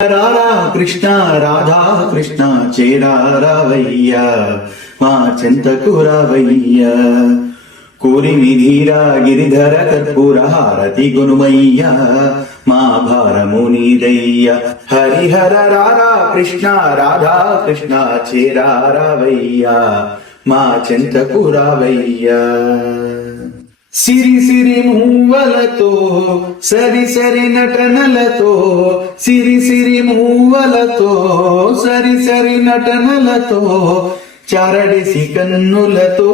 రారా కృష్ణ రాధా కృష్ణ చేరారావయ్యా మా చెంతకు రావయ్యా కోరిమి ధీరా గిరిధర కర్పూర హారతి గునుమయ్యా మా భారము నీదయ్యా హరిహర రారా కృష్ణ రాధా కృష్ణ చేరారావయ్యా మా చెంతకు రావయ్యా సిరి సిరి మూవలతో సరి సరి నటనలతో సిరి సిరి మూవలతో సరి సరి నటనలతో చారడిసి కన్నులతో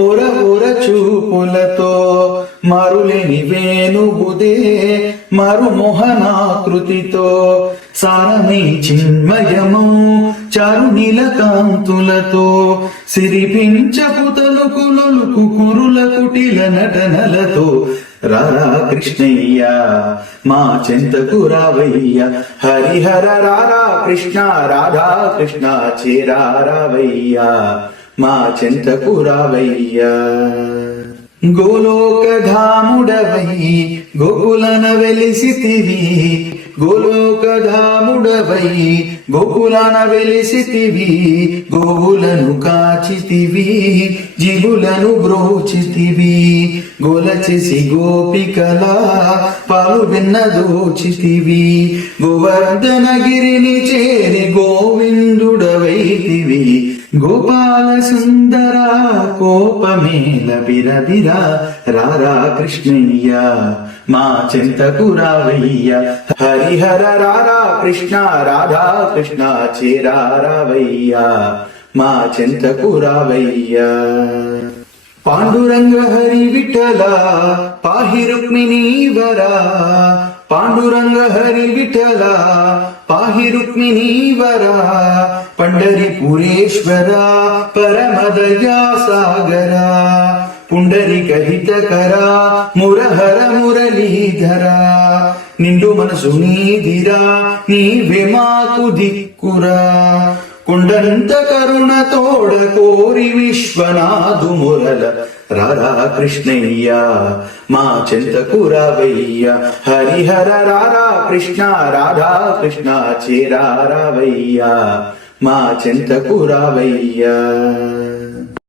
ఒర ఒర చూపులతో మరులేని వేణుగుదే మరుమోహనాకృతితో సారమై చిన్మయము చారు నీలకాంతులతో సిరిపించపు తలుకులొలుకు కురుల కుటిల నటనలతో రారా కృష్ణయ్య మా చెంతకు రావయ్య హరిహర రారా కృష్ణ రాధా కృష్ణ చేరారావయ్య మా చెంతకు రావయ్య గోలోకధాముడవై గోకులన వెలిసితివి గోలోకధాముడవై గోకులన వెలిసితివి గోవులను కాచితివి జిగులను బ్రోచితివి గోలచేసి గోపికల పాలు వెన్న దోచితివి గోవర్ధనగిరిని చేరి గోవిందుడవైతివి గోపాల సుందర కోపమేల బిరబిరా రారా కృష్ణయ్య మా చెంతకు రావయ్య హరిహర రారా కృష్ణ రాధా కృష్ణ చేరారావయ్య మా చెంతకు రావయ్య పాండురంగ హరి విఠల పాహి రుక్మిణీవరా పాండురంగ హరి విఠల పాహి రుక్మిణీవరా పండరిపురేశ్వర పరమదయా సాగరా పుండరిక హితకరా మురహర మురళీధరా నిండు మనసు నీదిరా నీవే మాకు దిక్కురా కొండంత కరుణ తోడ కోరి విశ్వనాథు మురళ రారా కృష్ణయ్య మా చెంతకు రావయ్య హరిహర రారా కృష్ణ రాధా కృష్ణ చేరారావయ్య మా చెంతకు రావయ్య